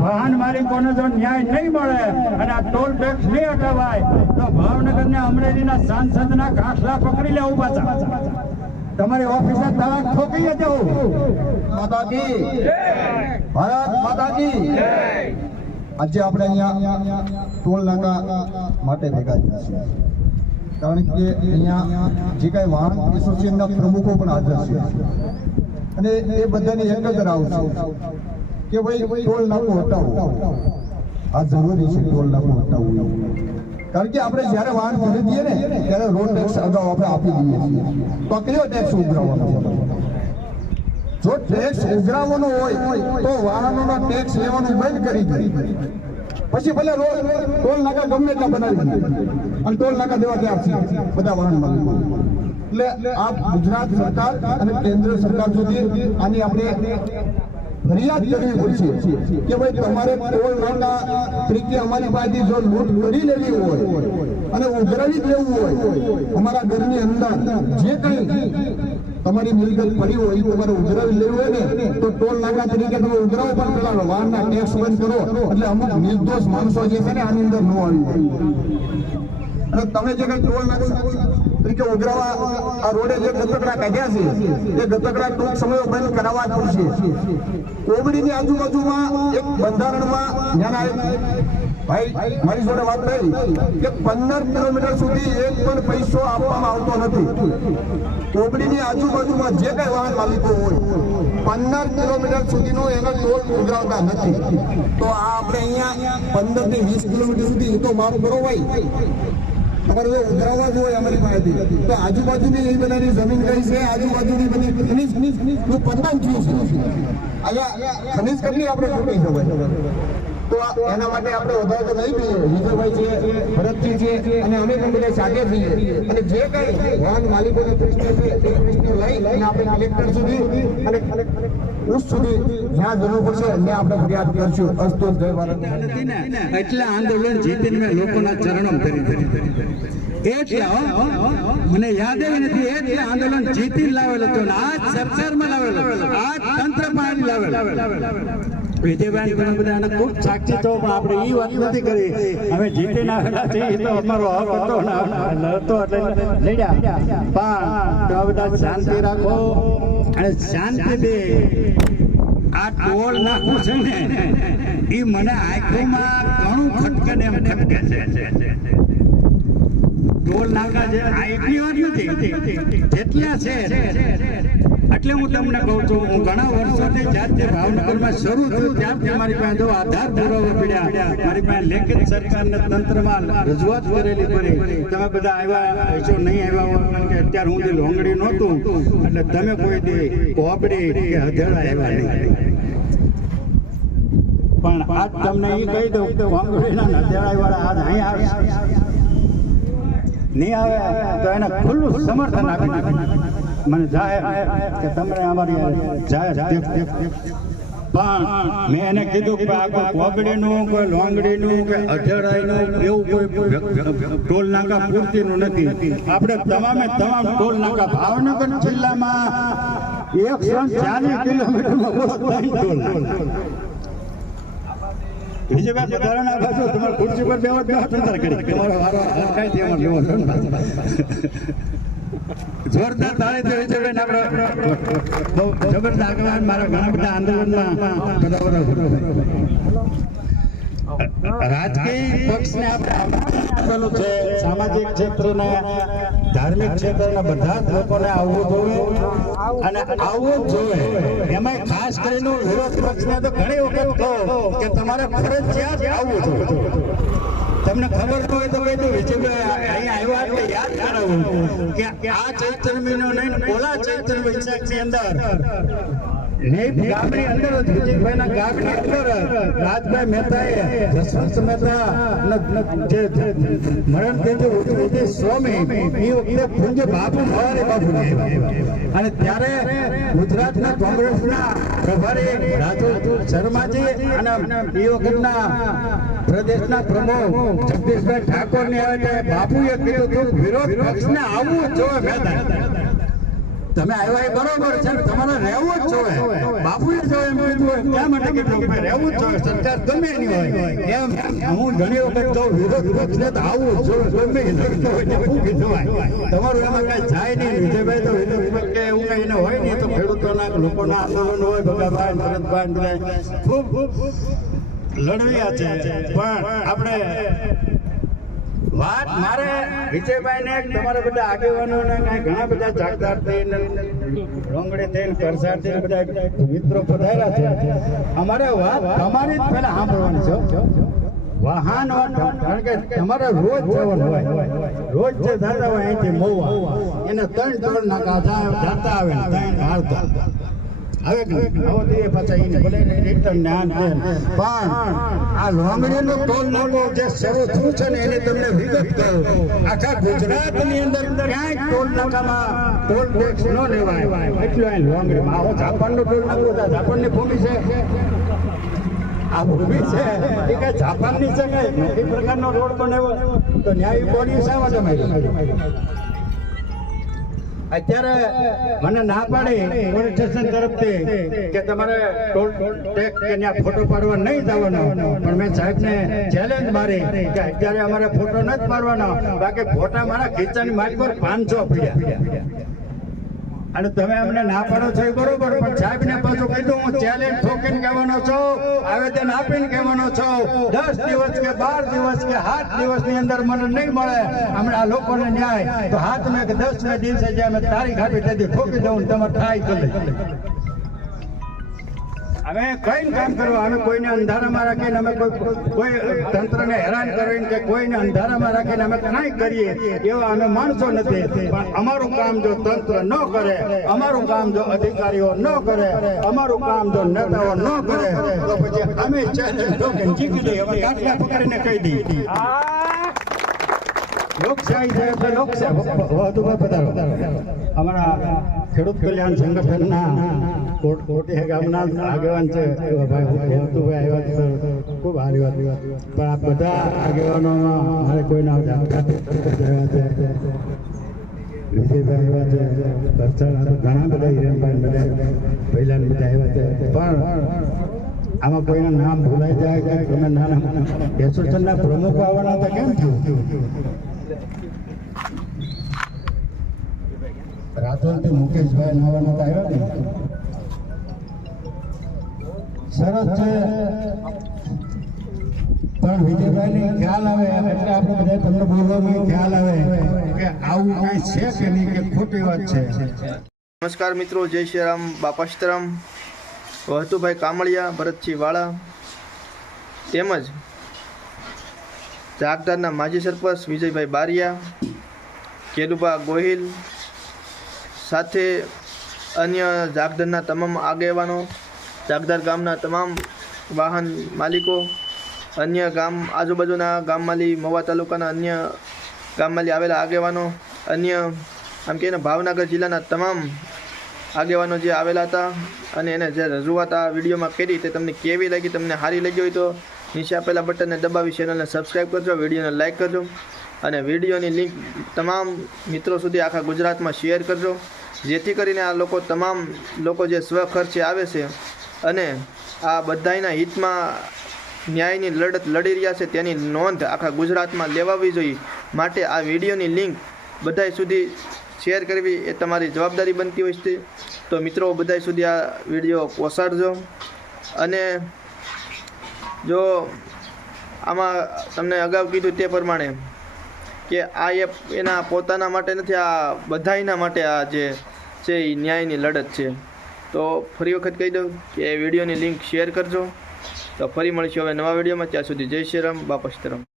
વાહન માલિકોને જો ન્યાય નહીં મળે અને આ ટોલ ટેક્સ નહીં હટાવાય તો ભાવનગરને અમરેલીના સાંસદના કાંઠલા પકડી લેવું પાછા તમારી ઓફિસે તલાક ઠોકી જવું માતાજી ભારત માતાજી આજે આપણે અહીંયા ટોલ નાકા માટે ભેગા થયા છીએ કારણ કે અહીંયા જે કાંઈ વાહન એસોસિએશનના પ્રમુખો પણ હાજર છે અને એ બધાની એક જ રાવ છે કે ભાઈ ટોલ નાકો હટાવો આ જરૂરી છે ટોલ નાકો હટાવવું કારણ કે આપણે જ્યારે વાહન ખરીદીએ ને ત્યારે રોડ ટેક્સ અગાઉ આપણે આપી દઈએ છીએ તો કયો ટેક્સ ઉઘરાવવાનો છે જો ટેક્સ ઉઘરાવવાનો હોય તો વાહનોનો ટેક્સ લેવાનું બંધ કરી દે પછી ભલે ટોલ નાકા ગમે એટલા બનાવી દે અને ટોલ નાકા દેવા તૈયાર છે બધા વાહન માલિકો એટલે આ ગુજરાત સરકાર અને કેન્દ્ર સરકાર સુધી આની આપણે ફરિયાદ કરવી પડશે કે ભાઈ તમારે ટોલ નાકા તરીકે અમારી પાસેથી જો લૂંટ કરી લેવી હોય અને ઉઘરાવી દેવું હોય અમારા ઘરની અંદર જે કંઈ તમારી મિલકત પડી હોય તમારે ઉઘરાવી લેવું હોય ને તો ટોલ નાકા તરીકે તમે ઉઘરાવો પણ પેલા વાહનના ટેક્સ બંધ કરો એટલે અમુક નિર્દોષ માણસો જે છે ને આની અંદર ન આવી અને તમે જે કઈ ટોલ નાકા તરીકે ઉઘરાવા આ રોડે જે ગતકડા કાઢ્યા છે એ ગતકડા ટૂંક સમય બંધ કરાવવા જ પડશે કોબડીની આજુબાજુમાં એક બંધારણમાં ભાઈ મારી જોડે વાત થઈ કે 15 કિલોમીટર સુધી એક પણ પૈસો આપવામાં આવતો નથી કોબડીની આજુબાજુમાં જે કઈ વાહન માલિકો હોય 15 કિલોમીટર સુધીનો એનો ટોલ ઉઘરાવતા નથી તો આ આપણે અહીંયા 15 થી 20 કિલોમીટર સુધી એ તો મારું બરોબર તમારે જો ઉઘરાવવા જ હોય અમારી પાસેથી તો આજુબાજુની એ બધાની જમીન કઈ છે આજુબાજુની બધી ખનીજ પતન થયું છે અહીંયા ખનીજ કેટલી આપણે ખોટી ખબર તો એના માટે આપણે વધારે તો નહીં પીએ વિજયભાઈ છે ભરતજી છે અને અમે પણ બધા સાથે છીએ અને જે કઈ વાહન માલિકોને પ્રશ્ન છે એ પ્રશ્ન લઈ અને આપણે કલેક્ટર સુધી અને ઉચ્ચ સુધી જ્યાં જરૂર પડશે ત્યાં આપણે ફરિયાદ કરશું અસ્તુ જય ભારત એટલે આંદોલન જીતીને લોકોના ચરણો ધરી એટલે મને યાદ આવી નથી એટલે આંદોલન જીતી લાવેલો હતો આજ સરકારમાં લાવેલો આજ તંત્ર પાણી લાવેલો વિજયભાઈ ઘણા બધા આને ખૂબ સાક્ષી તો પણ આપણે એ વાત નથી કરી અમે જીતી નાખેલા છે એ તો અમારો હક હતો એટલે લડ્યા પણ તો બધા શાંતિ રાખો અને શાંતિ દે આ ટોલ નાખવું છે ને એ મને આંખોમાં ઘણું ખટકે ને એમ ખટકે છે ટોલ નાકા છે આ એકની વાત નથી જેટલા છે એટલે હું તમને કહું છું હું ઘણા વર્ષોથી જ્યારથી ભાવનગરમાં શરૂ થયું ત્યારથી મારી પાસે જો આધાર પુરાવો પડ્યા મારી પાસે લેખિત સરકારને તંત્રમાં રજૂઆત કરેલી પડી તમે બધા આવ્યા જો નહીં આવ્યા હોય કારણ કે અત્યારે હું જે લોંગડી નહોતું એટલે તમે કોઈ દે કોપડી કે હધેડા આવ્યા નહીં પણ આજ તમને એ કહી દઉં કે કોંગડીના હધેડા વાળા આજ અહીં આવે નહીં આવે તો એને ખુલ્લું સમર્થન આપી મને જાહેર કે તમને અમારી જાહેર પણ મેં એને કીધું કે આ કોઈ કોગડીનું કોઈ લોંગડીનું કે અઢેડાઈનું એવું કોઈ ટોલ નાકા પૂરતીનું નથી આપણે તમામે તમામ ટોલ નાકા ભાવનગર જિલ્લામાં 140 કિલોમીટરમાં વિજયભાઈ વધારાના પાછો તમારે ખુરશી પર બેવા ચિંતા કરી તમારો વારો કઈ તેમાં લેવો જોરદાર તાળી તો વિજયભાઈ આપણે બહુ જબરદસ્ત આગળ મારા ઘણા બધા આંદોલનમાં રાજકીય પક્ષને આપણે છે સામાજિક ક્ષેત્રને ધાર્મિક ક્ષેત્રના બધા જ લોકોને આવવું જોઈએ અને આવવું જ જોઈએ એમાં ખાસ કરીને વિરોધ પક્ષને તો ઘણી વખત કહો કે તમારે ફરજિયાત આવવું જોઈએ તમને ખબર ન હોય તો કહી દઉં વિજયભાઈ અહીંયા આવ્યા એટલે યાદ કરાવું કે આ ચૈત્ર મહિનો નહીં ઓલા ચૈત્ર વૈશાખની અંદર ગામની અંદર વિજયભાઈના ગામની અંદર રાજભાઈ મહેતાએ જસવંત મહેતા જે મરણ થયું સ્વામી એ વખતે પૂજ્ય બાપુ મવારી બાપુ અને ત્યારે ગુજરાતના કોંગ્રેસના પ્રભારી રાજુ શર્માજી અને એ વખતના પ્રદેશના પ્રમુખ જગદીશભાઈ ઠાકોર ને આવે બાપુએ કીધું હતું વિરોધ પક્ષને આવવું જોઈએ મેદાન તમે આવ્યા એ બરોબર છે, તમારે રહેવું જ જોઈએ. બાપુએ જો એમ કીધું હોય ત્યાં માટે કીધું કે રહેવું જ જોઈએ. સરકાર ગમે એની હોય એમ હું ઘણી વખત તો વિરોધ પક્ષને તો આવું જ જોઈએ. ગમે એ લડતો હોય તે શું કીધું હોય તમારું એમાં કઈ જાય નહીં. વિજયભાઈ તો વિરોધ પક્ષ કે એવું કઈ એને હોય નહીં. તો ખેડૂતોના લોકોના આંદોલન હોય, ભગાભાઈ ભરતભાઈ ખૂબ લડવ્યા છે. પણ આપણે વાત મારે વિજયભાઈને તમારા બધા આગેવાનોને ઘણા બધા જાગદાર થઈને રોંગડે થઈને કરસાર થઈને બધા મિત્રો પધાર્યા છે. અમારે વાત તમારી જ પહેલા સાંભળવાની છે. વાહન કારણ કે તમારે રોજ જવાનું હોય, રોજ જે દાદા હોય અહીંથી મોવા એને 3 ટોલ નાકા જાતા આવે ને 3 હાલતા હવે પાછા એને ભલે રિટર્ન જ્ઞાન છે. પણ આ લોંગડીનો ટોલ નાકો જે શરૂ થયું છે ને એની તમને વિગત કહું. આખા ગુજરાતની અંદર ક્યાંય ટોલ નાકામાં ટોલ ટેક્સ ન લેવાય એટલું અહીં લોંગડીમાં. આવો જાપાનનો ટોલ નાકો જાપાનની ભૂમિ છે, આ ભૂમિ છે એ કઈ જાપાનની છે કઈ એ પ્રકારનો રોડ બનાવ્યો તો ન્યાય બોડી શા માટે મારી અત્યારે મને ના પાડી પોલીસ સ્ટેશન તરફથી કે તમારે ટોલ ટેક્સ કે ત્યાં ફોટો પાડવા નહીં જવાનો. પણ મેં સાહેબને ચેલેન્જ મારી કે અત્યારે અમારે ફોટો નથી પાડવાનો, બાકી ફોટા મારા ખીચાની મારી પર 500 પડ્યા. અને તમે અમને ના પાડો છો એ બરોબર, પણ સાહેબને પાછું કીધું હું ચેલેન્જ ઠોકીને કહેવાનો છું, આવેદન આપીને કહેવાનો છું. 10 દિવસ કે 12 દિવસ કે 7 દિવસની અંદર મને નહીં મળે હમણાં આ લોકોને ન્યાય તો હાથ મેં 10મે દિવસે જે અમે તારીખ આપી તેથી ઠોકી દઉં તમારે થાય કરી. અમે કઈ કામ કરવા, અમે કોઈને અંધારામાં રાખીને અમે કોઈ તંત્રને હેરાન કરીને કે કોઈને અંધારામાં રાખીને અમે કંઈ કરીએ એવા અમે માણસો નથી. પણ અમારું કામ જો તંત્ર ન કરે, અમારું કામ જો અધિકારીઓ ન કરે, અમારું કામ જો નેતાઓ ન કરે તો પછી અમે જીતી દઈએ. અમે કાટલા પકડીને કહી દઈએ લોકશાહી છે એટલે લોકશાહી વધુ પધારો. અમારા ખેડૂત કલ્યાણ સંગઠનના કોટી ગામના આગેવાન છે ભાઈ ભાઈ આવ્યા, ખૂબ સારી વાત. પણ આ બધા આગેવાનોમાં મારે કોઈના વિજયભાઈ આવ્યા છે, ઘણા બધા હિરેનભાઈ બધા પહેલા બધા આવ્યા છે. પણ આમાં કોઈના નામ ભૂલાઈ જાય કે તમે નાના એસોસિએશનના પ્રમુખ આવવાના હતા કેમ થયું? રાતોલથી મુકેશભાઈ નાવાના આવ્યા ને સરસ છે. પણ વિજયભાઈને ખ્યાલ આવે એટલે આપણે બધા તમને બોલવામાં ખ્યાલ આવે કે આવું કઈ છે કે નહીં કે ખોટી વાત છે. નમસ્કાર મિત્રો, જય શ્રી રામ, બાપા સીતારામ. વહતુભાઈ કામળિયા, ભરતસિંહ વાળા તેમજ જાગદારના માજી સરપંચ વિજયભાઈ બારિયા, કેલુભા ગોહિલ સાથે અન્ય જાગદારના તમામ આગેવાનો, જાગદાર ગામના તમામ વાહન માલિકો, અન્ય ગામ આજુબાજુના ગામમાંથી મહુવા તાલુકાના અન્ય ગામમાંથી આવેલા આગેવાનો, અન્ય આમ કહીને ભાવનગર જિલ્લાના તમામ આગેવાનો જે આવેલા હતા અને એને જે રજૂઆત આ વિડીયોમાં કરી તે તમને કેવી લાગી, તમને સારી લાગી હોય તો નીચે આપેલા બટનને દબાવી ચેનલને સબસ્ક્રાઈબ કરજો, વિડીયોને લાઇક કરજો અને વિડીયોની લિંક તમામ મિત્રો સુધી આખા ગુજરાતમાં શેર કરજો, જેથી કરીને આ લોકો તમામ લોકો જે સ્વખર્ચે આવે છે અને આ બધાના હિતમાં ન્યાયની લડત લડી રહ્યા છે તેની નોંધ આખા ગુજરાતમાં લેવાવી જોઈએ. માટે આ વિડીયોની લિંક બધા સુધી શેર કરવી એ તમારી જવાબદારી બનતી હોય છે. તો મિત્રો બધા સુધી આ વિડીયો પહોંચાડજો. અને જો આમાં તમને અગાઉ કીધું તે પ્રમાણે કે આ એપ એના પોતાના માટે નથી, આ બધાયના માટે આ જે છે એ ન્યાયની લડત છે. તો ફરી વખત કહી દઉં કે વિડીયોની લિંક શેર કરજો. તો ફરી મળીશું હવે નવા વિડીયોમાં. ત્યાં સુધી જય શ્રી રામ, બાપા સીતારામ.